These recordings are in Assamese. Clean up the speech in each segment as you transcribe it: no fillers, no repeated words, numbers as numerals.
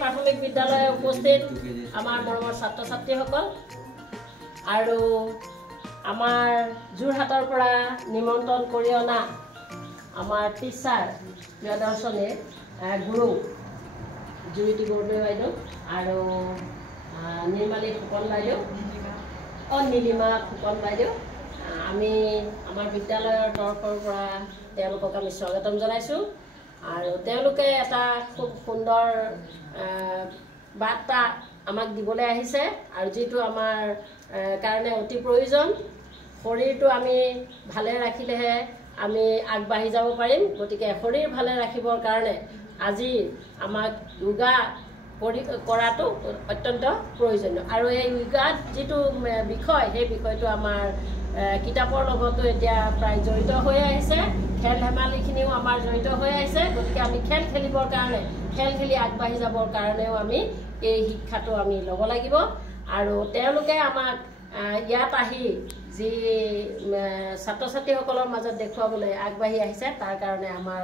प्राथमिक विद्यालय उपस्थित आमार मरমৰ ছাত্ৰ ছাত্ৰীসকল আৰু আমাৰ যোৰহাটৰ পৰা নিমন্ত্ৰণ কৰি অনা আমাৰ টিচাৰ প্ৰিয়দৰ্শনে গুৰু জুৰিটি বৰদলৈ বাইদেউ আৰু নিৰ্মালী ফুকন বাইদেউ নীলিমা ফুকন বাইদেউ আমি আমাৰ বিদ্যালয়ৰ তৰফৰ পৰা তেওঁলোকক আমি স্বাগতম জনাইছোঁ আৰু তেওঁলোকে এটা খুব সুন্দৰ বাৰ্তা আমাক দিবলৈ আহিছে আৰু যেটো আমাৰ কাৰণে অতি প্ৰয়োজন শৰীৰটো আমি ভালে ৰাখিলেহে আমি আগবাঢ়ি যাব পাৰিম গতিকে শৰীৰ ভালে ৰাখিবৰ কাৰণে আজি আমাক যোগা কৰাটো অত্যন্ত প্ৰয়োজনীয় আৰু এই যোগাত যেটো বিষয় সেই বিষয়টো আমাৰ কিতাপৰ লগতো এতিয়া প্ৰায় জড়িত হৈ আহিছে খেল ধেমালিখিনিও আমাৰ জড়িত হৈ আহিছে গতিকে আমি খেল খেলিবৰ কাৰণে খেল খেলি আগবাঢ়ি যাবৰ কাৰণেও আমি এই শিক্ষাটো আমি ল'ব লাগিব আৰু তেওঁলোকে আমাক ইয়াত আহি যি ছাত্ৰ ছাত্ৰীসকলৰ মাজত দেখুৱাবলৈ আগবাঢ়ি আহিছে তাৰ কাৰণে আমাৰ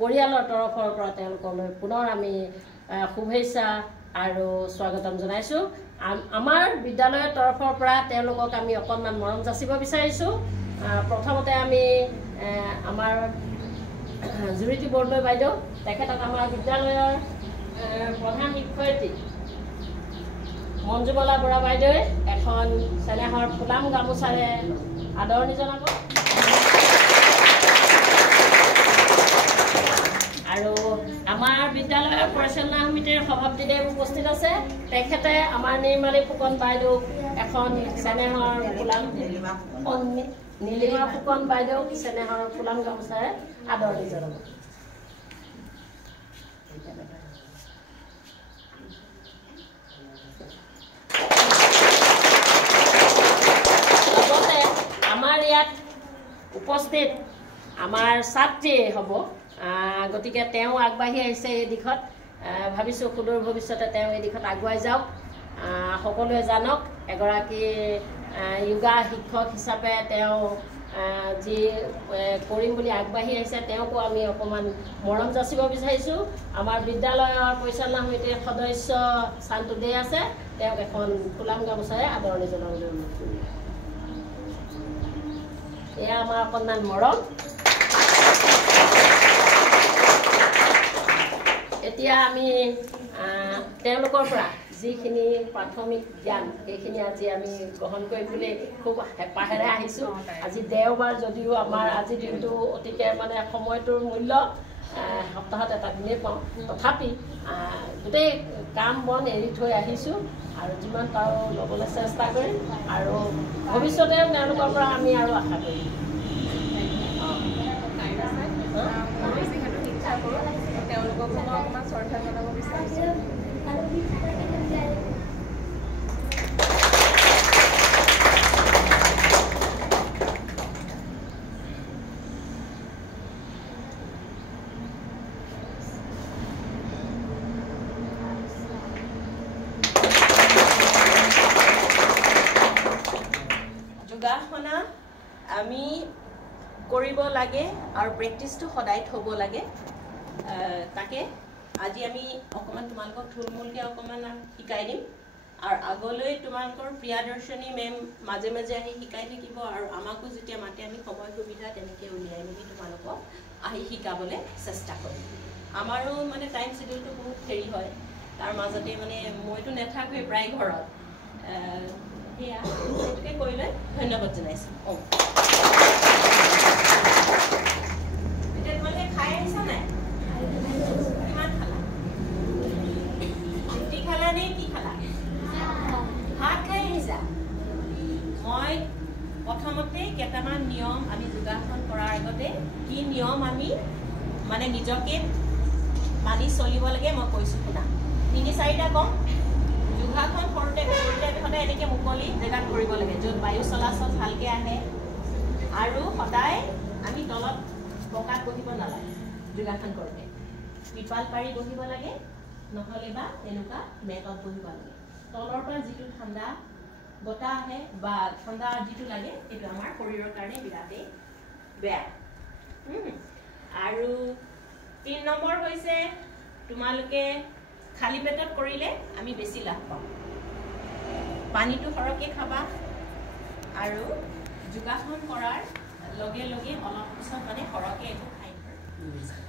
পৰিয়ালৰ তৰফৰ পৰা তেওঁলোকলৈ পুনৰ আমি শুভেচ্ছা আৰু স্বাগতম জনাইছোঁ আমাৰ বিদ্যালয়ৰ তৰফৰ পৰা তেওঁলোকক আমি অকণমান মৰম যাচিব বিচাৰিছোঁ প্ৰথমতে আমি আমাৰ জুৰিটি বৰদলৈ বাইদেউ তেখেতক আমাৰ বিদ্যালয়ৰ প্ৰধান শিক্ষয়িত্ৰী মঞ্জুমলা বৰা বাইদেৱে এখন চেনেহৰ ফুলাম গামোচাৰে আদৰণি জনাব আৰু আমাৰ বিদ্যালয়ৰ পৰিচালনা সমিতিৰ সভাপতিদেৱ উপস্থিত আছে তেখেতে আমাৰ নিৰ্মালী ফুকন বাইদেউ এখন চেনেহৰ ফুলাম নীলিমা ফুকন বাইদেউ চেনেহৰ ফুলাম গামোচাৰে আদৰণি জনাব লগতে আমাৰ ইয়াত উপস্থিত আমাৰ ছাত্ৰী হ'ব গতিকে তেওঁ আগবাঢ়ি আহিছে এই দিশত ভাবিছোঁ সুদূৰ ভৱিষ্যতে তেওঁ এই দিশত আগুৱাই যাওক সকলোৱে জানক এগৰাকী যোগা শিক্ষক হিচাপে তেওঁ যি কৰিম বুলি আগবাঢ়ি আহিছে তেওঁকো আমি অকণমান মৰম যাচিব বিচাৰিছোঁ আমাৰ বিদ্যালয়ৰ পৰিচালনা সমিতিৰ সদস্য শান্তু দে আছে তেওঁক এখন ফুলাম গামোচাৰে আদৰণি জনাবলৈ অনুৰোধ কৰিম এয়া আমাৰ অকণমান মৰম এতিয়া আমি তেওঁলোকৰ পৰা যিখিনি প্ৰাথমিক জ্ঞান সেইখিনি আজি আমি গ্ৰহণ কৰি বুলি খুব হেঁপাহেৰে আহিছোঁ আজি দেওবাৰ যদিও আমাৰ আজি দিনটো অতিকে মানে সময়টোৰ মূল্য সপ্তাহত এটা দিনেই পাওঁ তথাপি গোটেই কাম বন এৰি থৈ আহিছোঁ আৰু যিমান পাৰোঁ ল'বলৈ চেষ্টা কৰিম আৰু ভৱিষ্যতে তেওঁলোকৰ পৰা আমি আৰু আশা কৰিম তেওঁলোকক অকণমান শ্ৰদ্ধা জনাব বিচাৰিছোঁ যোগাসনা আমি কৰিব লাগে আৰু প্ৰেক্টিছটো সদায় থ'ব লাগে তাকে আজি আমি অকণমান তোমালোকক থুলমূলকৈ অকণমান শিকাই দিম আৰু আগলৈ তোমালোকৰ প্ৰিয়দৰ্শনী মেম মাজে মাজে আহি শিকাই থাকিব আৰু আমাকো যেতিয়া মাতে আমি সময় সুবিধা তেনেকৈ উলিয়াই মেলি তোমালোকক আহি শিকাবলৈ চেষ্টা কৰিম আমাৰো মানে টাইম শ্বেডিউলটো বহুত হেৰি হয় তাৰ মাজতে মানে মইতো নাথাকোৱেই প্ৰায় ঘৰত সেয়া সেইটোকে কৰিলে ধন্যবাদ জনাইছোঁ এতিয়া তোমালোকে খাই আহিছা নাই মই প্ৰথমতে কেইটামান নিয়ম আমি যোগাসন কৰাৰ আগতে কি নিয়ম আমি মানে নিজকে মানি চলিব লাগে মই কৈছোঁ শুনা ৩-৪টা কম যোগাসন কৰোঁতে সদায় এনেকৈ মুকলি জেগাত কৰিব লাগে য'ত বায়ু চলাচল ভালকৈ আহে আৰু সদায় আমি তলত পকাত বহিব নালাগে যোগাসন কৰোঁতে পিপাল পাৰি বহিব লাগে নহ'লে বা এনেকুৱা মেকআপ বহিব লাগে তলৰ পৰা যিটো ঠাণ্ডা বতাহ আহে বা ঠাণ্ডা যিটো লাগে সেইটো আমাৰ শৰীৰৰ কাৰণে বিৰাটেই বেয়া আৰু 3 নম্বৰ হৈছে তোমালোকে খালি পেটত কৰিলে আমি বেছি লাভ পাওঁ পানীটো সৰহকৈ খাবা আৰু যোগাসন কৰাৰ লগে লগে অলপ পিছত মানে সৰহকৈ একো খাই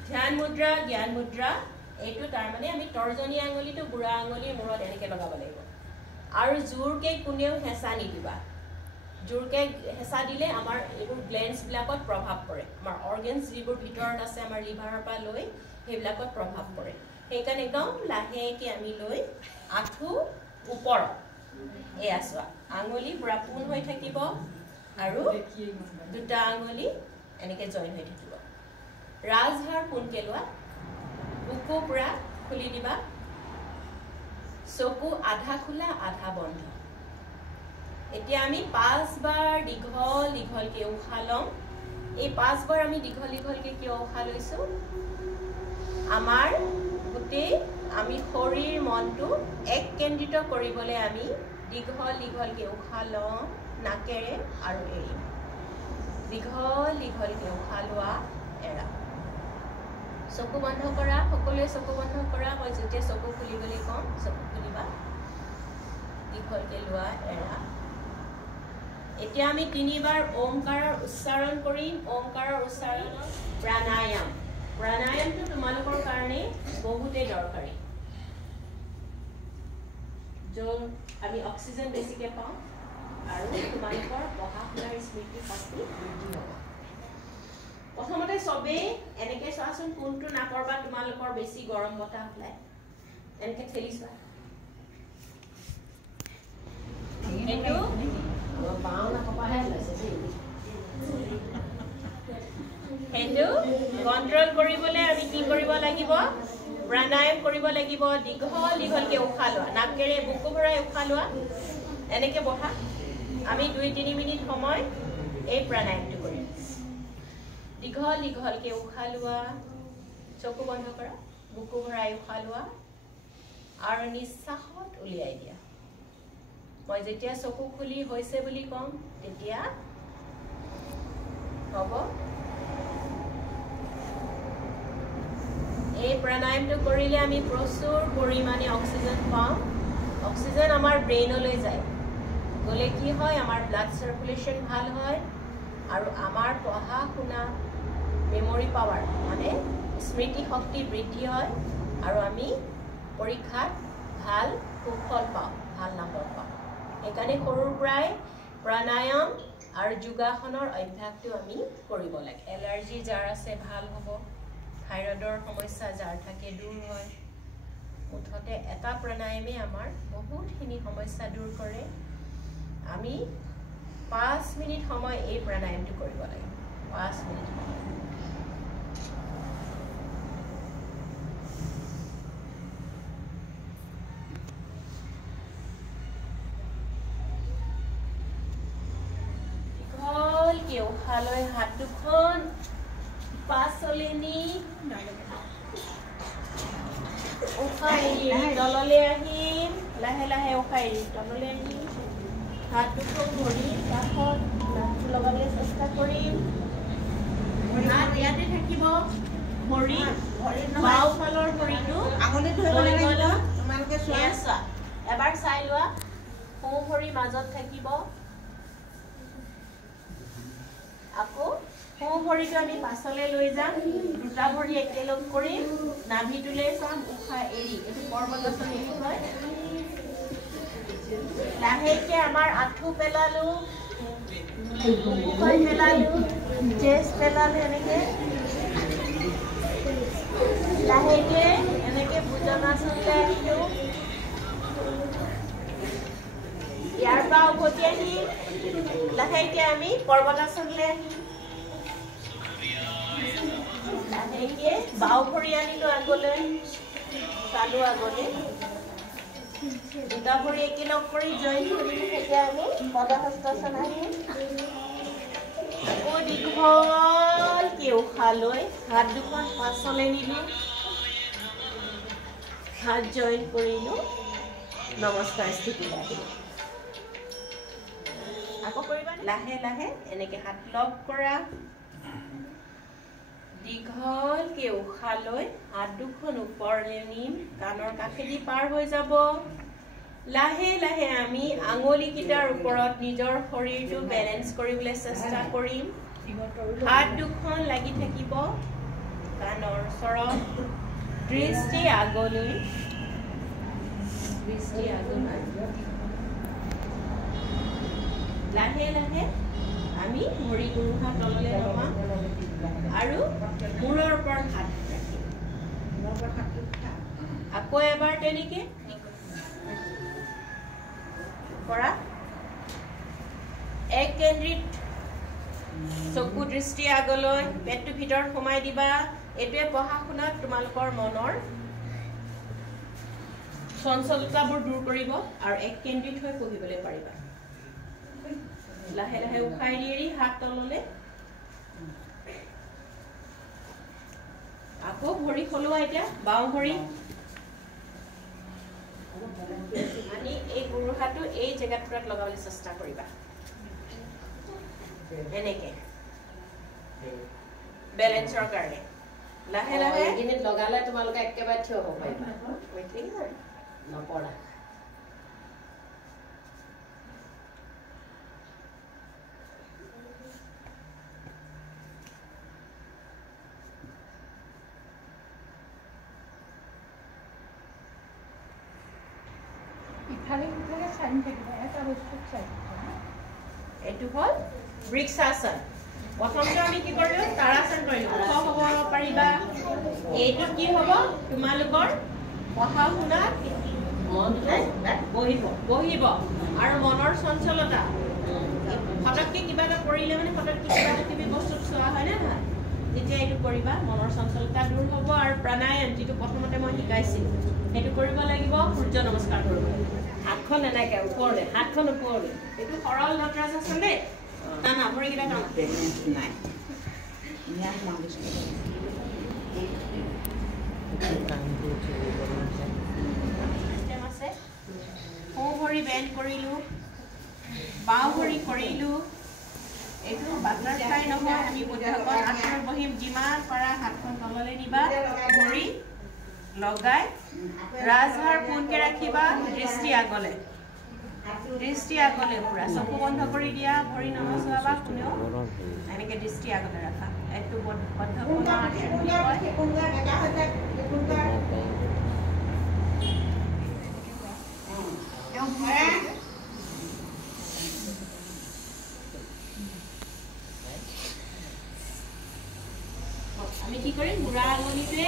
ধ্যান মুদ্ৰা জ্ঞান মুদ্ৰা এইটো তাৰমানে আমি তৰ্জনী আঙুলিটো বুঢ়া আঙুলিৰ মূৰত এনেকৈ লগাব লাগিব আৰু জোৰকৈ কোনেও হেঁচা নিদিবা জোৰকৈ হেঁচা দিলে আমাৰ এইবোৰ গ্লেন্সবিলাকত প্ৰভাৱ পৰে আমাৰ অৰ্গেনছ যিবোৰ ভিতৰত আছে আমাৰ লিভাৰৰ পৰা লৈ সেইবিলাকত প্ৰভাৱ পৰে সেইকাৰণে একদম লাহেকৈ আমি লৈ আঁঠু ওপৰত এয়া চোৱা আঙুলি পুৰা পোন হৈ থাকিব আৰু দুটা আঙুলি এনেকৈ জইন হৈ থাকিব ৰাজহাৰ পোনকৈ লোৱা বুকু পুৰা খুলি দিবা চকু আধা খোলা আধা বন্ধ এতিয়া আমি 5 বাৰ দীঘল দীঘলকৈ উশাহ লম এই 5 বাৰ আমি দীঘল দীঘলকৈ কিয় উশাহ লৈছো আমাৰ গোটেই আমি শৰীৰ মনটো এক কেন্দ্ৰিত কৰিবলৈ আমি দীঘল দীঘলকৈ উশাহ লওঁ নাকেৰে আৰু এৰিম দীঘল দীঘলকৈ উশাহ লোৱা এৰা চকু বন্ধ কৰা সকলোৱে চকু বন্ধ কৰা মই যেতিয়া চকু খুলিবলৈ কম চকু খুলিবা দীঘলকৈ লোৱা এৰা এতিয়া আমি 3 বাৰ ওমকাৰৰ উচ্চাৰণ কৰিম ওমকাৰৰ উচ্চাৰণ প্ৰাণায়ামটো তোমালোকৰ কাৰণে বহুতেই দৰকাৰী য'ত আমি অক্সিজেন বেছিকৈ পাওঁ আৰু তোমালোকৰ পঢ়া শুনাৰ স্মৃতি শক্তি বৃদ্ধি হ'ব প্ৰথমতে চবেই এনেকৈ চোৱাচোন কোনটো নাকৰ বা তোমালোকৰ বেছি গৰম বতাহ ওলায় এনেকৈ ঠেলি চোৱা সেইটো সেইটো কণ্ট্ৰল কৰিবলৈ আমি কি কৰিব লাগিব প্ৰাণায়াম কৰিব লাগিব দীঘল দীঘলকৈ উশাহ লোৱা নাকেৰে বুকু ভৰাই উশাহ লোৱা এনেকৈ বহা আমি 2-3 মিনিট সময় এই প্ৰাণায়ামটো কৰিম দীঘল দীঘলকৈ উশাহ লোৱা চকু বন্ধ কৰা বুকু ভৰাই উশাহ লোৱা আৰু নিশ্বাসত উলিয়াই দিয়া মই যেতিয়া চকু খুলি হৈছে বুলি কম তেতিয়া হ'ব এই প্ৰাণায়ামটো কৰিলে আমি প্ৰচুৰ পৰিমাণে অক্সিজেন পাওঁ অক্সিজেন আমাৰ ব্ৰেইনলৈ যায় গ'লে কি হয় আমাৰ ব্লাড চাৰ্কুলেশ্যন ভাল হয় আৰু আমাৰ পঢ়া শুনা মেমৰি পাৱাৰ মানে স্মৃতি শক্তি বৃদ্ধি হয় আৰু আমি পৰীক্ষাত ভাল সুফল পাওঁ ভাল নম্বৰ পাওঁ সেইকাৰণে সৰুৰ পৰাই প্ৰাণায়াম আৰু যোগাসনৰ অভ্যাসটো আমি কৰিব লাগে এলাৰ্জি যাৰ আছে ভাল হ'ব থাইৰয়ডৰ সমস্যা যাৰ থাকে দূৰ হয় মুঠতে এটা প্ৰাণায়ামে আমাৰ বহুতখিনি সমস্যা দূৰ কৰে আমি 5 মিনিট সময় এই প্ৰাণায়ামটো কৰিব লাগে 5 মিনিট দীঘলকৈ উশাহ লৈ হাত দুখন পাছলৈ নি উশাহ এৰি তললৈ আহিম লাহে লাহে উশাহ এৰি তললৈ আহিম হাত দুখন ভৰি কাষত নাকটো লগাবলৈ চেষ্টা কৰিম হাত ইয়াতে থাকিব ভৰি বাওঁফালৰ ভৰিটো এবাৰ চাই লোৱা সোঁ ভৰি মাজত থাকিব আকৌ সোঁ ভৰিটো আমি পাছলৈ লৈ যাম দুটা ভৰি একেলগ কৰিম নাভিটোলৈ চাম উশাহ এৰি এইটো পৰ্বতাসন হয় লাহেকৈ আমাৰ আঁঠু পেলালো বুকুখন পেলালো চেষ্ট পেলালো এনেকৈ লাহেকৈ এনেকৈ ভুজংগাসনলৈ আহিলো ইয়াৰ পৰা উভতি আহি লাহেকৈ আমি পৰ্বতাসনলৈ আহিম লাহেকৈ বাওঁ ভৰি আনিলো আগলৈ চালো আগলৈ দুটা ভৰি একেলগ কৰি জইন কৰিলো তেতিয়া আমি পদহস্তাসন আহিম আকৌ দীঘলকৈ উশাহ লৈ হাত দুখন পাছলৈ নিলো হাত জইন কৰিলো নমস্কাৰ স্থিতি আহিলো আকৌ কৰিবা লাহে লাহে এনেকে হাত লগ কৰা দীঘলকে উশাহ লৈ হাত দুখন ওপৰলৈ নিম কাণৰ কাষেদি পাৰ হৈ যাব লাহে লাহে আমি আঙুলিকেইটাৰ ওপৰত নিজৰ শৰীৰটো বেলেন্স কৰিবলৈ চেষ্টা কৰিম হাত দুখন লাগি থাকিব কাণৰ ওচৰত দৃষ্টি আগলৈ লাহে লাহে আমি ভৰি দুটা তললৈ নমাম আৰু মূৰৰ ওপৰত হাত ৰাখিম আকৌ এবাৰ তেনেকে কৰা এক কেন্দ্ৰিত চকু দৃষ্টি আগলৈ পেটটো ভিতৰত সোমাই দিবা এইটোৱে পঢ়া শুনাত তোমালোকৰ মনৰ চঞ্চলতাবোৰ দূৰ কৰিব আৰু এক কেন্দ্ৰিত হৈ পঢ়িবলৈ পাৰিবা লাহে লাহে উশাহ এৰি হাত তললৈ আকৌ ভৰি সলোৱা এতিয়া বাওঁ ভৰি আনি এই গুৰুহাটো এই জেগাটোত লগাবলৈ চেষ্টা কৰিবা এনেকে বেলেন্সৰ কাৰণে লাহে লাহে এইখিনিত লগালে তোমালোকে একেবাৰে থিয় হ'ব পাৰিবা নপৰা এইটো হল বৃক্ষাসন প্ৰথমতে আমি কি কৰিলো তাৰাসন কৰিলো ওখ হ'ব পাৰিবা এইটো কি হ'ব তোমালোকৰ পঢ়া শুনাত বহিব আৰু মনৰ চঞ্চলতা ফটককে কিবা এটা কৰিলে মানে ফটককে কিবা এটা কিবি বস্তু চোৱা হয় নে নহয় যেতিয়া এইটো কৰিবা মনৰ চঞ্চলতা দূৰ হ'ব আৰু প্ৰাণায়াম যিটো প্ৰথমতে মই শিকাইছিলো সেইটো কৰিব লাগিব সূৰ্য নমস্কাৰ কৰিব লাগিব হাতখন এনেকে ওপৰলে হাতখন ওপৰলে এইটো সৰল নটৰাজাসন দেই না না ভৰিকেইটা টান নাই সোঁ ভৰি বেণ্ড কৰিলো বাওঁ ভৰি কৰিলো এইটো বাটাৰফ্লাই নহয় আমি বুদ্ধকত আসনত বহিম যিমান পাৰা হাতখন তললৈ নিবা ভৰি লগাই ৰাজহাৰ পোনকে ৰাখিবা দৃষ্টি আগলে পুৰা চকু বন্ধ কৰি দিয়া ভৰি নমস্কাবা কোনেও এনেকে দৃষ্টি আগলে ৰাখা এইটো বদ্ধ আমি কি কৰিম বুঢ়া আঙুলিটোৱে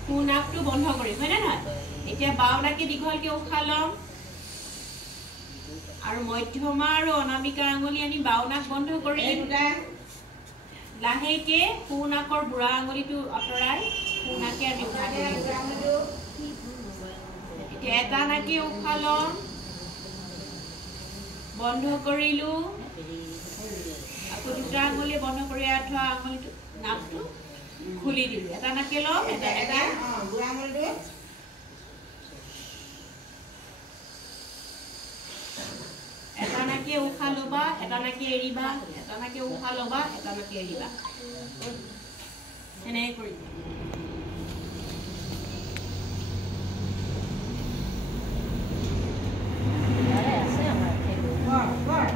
সোঁ নাকটো বন্ধ কৰিম হয় নে নহয় এতিয়া বাওঁ নাকে দীঘলকে উশাহ ল'ম আৰু মধ্যমা আৰু অনামিকা আঙুলি আনি বাওঁ নাক বন্ধ কৰিম লাহেকে সোঁ নাকৰ বুঢ়া আঙুলিটো আঁতৰাই সোঁ নাকে আমি উশাহ কৰিম এতিয়া এটা নাকে উশাহ ল'ম বন্ধ কৰিলো আকৌ দুটা আঙুলি বন্ধ কৰি থোৱা আঙুলিটো নাকটো খুলি দিলো এটা নাকে ল'ম এটা নাকে বুঢ়া আঙুলিটো এটা নাকে উশাহ ল'বা এটা নাকে এৰিবা এটা নাকে উশাহ ল'বা এটা নাকে এৰিবা এনেকৈ কৰিবা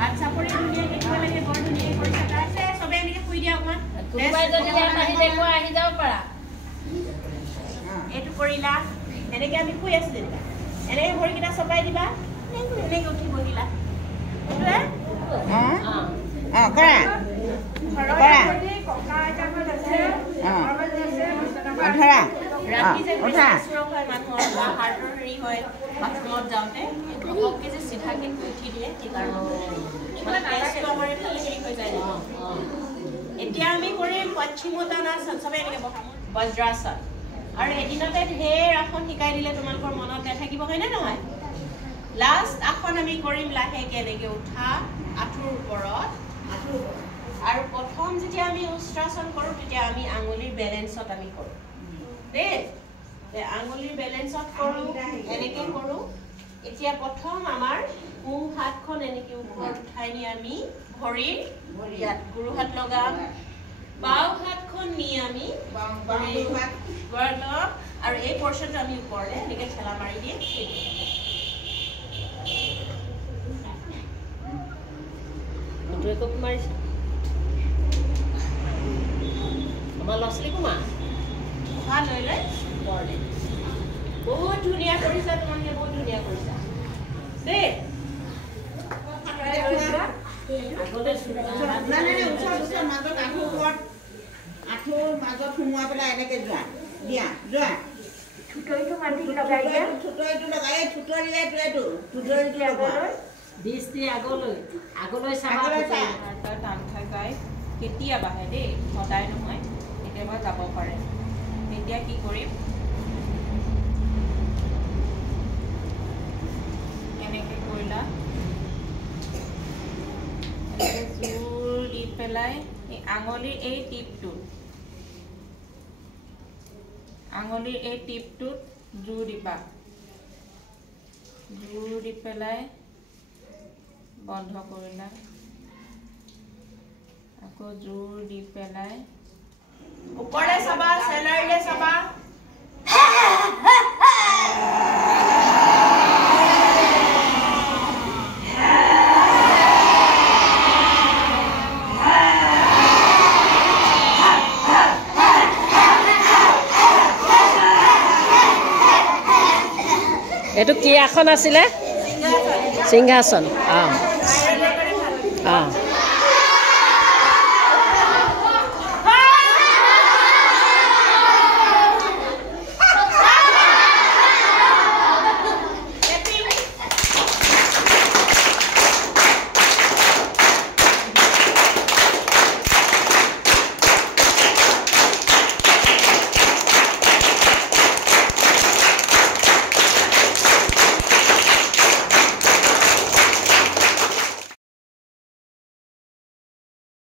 হাত চাপৰি ধুনীয়াকৈ দিব লাগে বৰ ধুনীয়াকৈ কৰিছা তাৰপিছত চবে এনেকৈ শুই দিয়া অকণমান আহি যাব পাৰা এইটো কৰিলা এনেকৈ আমি শুই আছো যেনিবা এনেকৈ ভৰিকেইটা চপাই দিবা এনেকৈ উঠি বহিলা এতিয়া আমি কৰিম পশ্চিমোত্তানাসন চবে এনেকে বহাম বজ্ৰাসন আৰু এদিনতে ঢেৰ আসন শিকাই দিলে তোমালোকৰ মনত নাথাকিব হয়নে নহয় লাষ্ট আসন আমি কৰিম লাহেকে এনেকে উঠা আঁঠুৰ ওপৰত আৰু প্ৰথম যেতিয়া আমি উষ্ট্ৰাসন কৰোঁ তেতিয়া আমি আঙুলিৰ বেলেন্সত আমি কৰোঁ দেই আঙুলিৰ বেলেঞ্চত কৰোঁ, এনেকৈ কৰোঁ। এতিয়া প্ৰথম আমাৰ সোঁ হাতখন এনেকৈ ওপৰত উঠাই নি আমি ভৰিৰ ইয়াত গুৰু হাত লগাম, বাওঁ হাতখন নি আমি গড় লগাম আৰু এই পৰ্চনটো আমি ওপৰলৈ এনেকৈ ঠেলা মাৰি দিম। মাৰিছে আমাৰ ল'ৰা ছোৱালীকো মা ভাল লৈ লৈ ওপৰলৈ। বহুত ধুনীয়া কৰিছা তোমালোকে, বহুত ধুনীয়া কৰিছা দেই। আঁঠুৰ মাজত সোমোৱাই পেলাই এনেকে যোৱা দিয়া যোৱা। থুতৰিটো লগাই দৃষ্টি আগলৈ চাবা। টান খাই যায় কেতিয়াবাহে দেই, সদায় নহয়, কেতিয়াবা যাব পাৰে। এতিয়া কি কৰিম, এনেকৈ কৰিলা, এনেকৈ জোৰ দি পেলাই এই আঙুলিৰ এই টিপটোত জোৰ দিবা, জোৰ দি পেলাই বন্ধ কৰিলা, আকৌ জোৰ দি পেলাই ওপৰলৈ চাবা, চেলাৰীলৈ চাবা। এইটো কি আসন আছিলে? সিংহাসন।